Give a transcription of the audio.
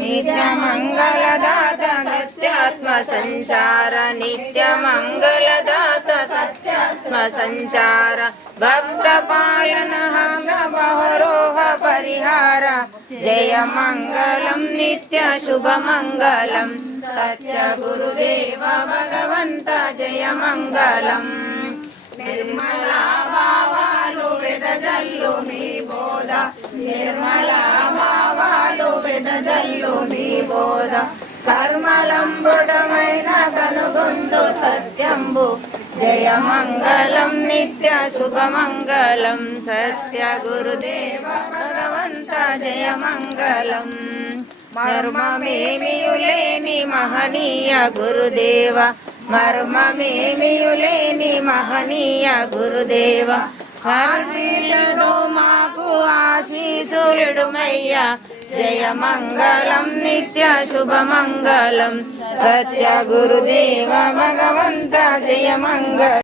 नित्यमङ्गलदाता सत्यात्मसञ्चार नित्यमङ्गलदाता सत्यात्मसञ्चार भक्तपालनः नवरोह परिहार जय मङ्गलं नित्य शुभमङ्गलं सत्य गुरुदेव भगवन्त जय मङ्गलम् निर्मला भावालु वेदजल्लु मी बोध निर्मला भावालु वेदजल्लु मी बोध कर्मलंबुडमैन कनुगुंदु सत्यंबु जय मंगलम नित्य शुभमंगलम सत्य गुरुदेव भगवंत जय मंगलम मर्ममेमियुलेनि महनीय गुरुदेव मर्ममेमियुलेनि महनीय गुरुदेव हर्षिलो माकु आशीसुलिडुमय्या जय मंगलम नित्य शुभमंगलम सत्य गुरुदेव भगवंत जय मंगलम।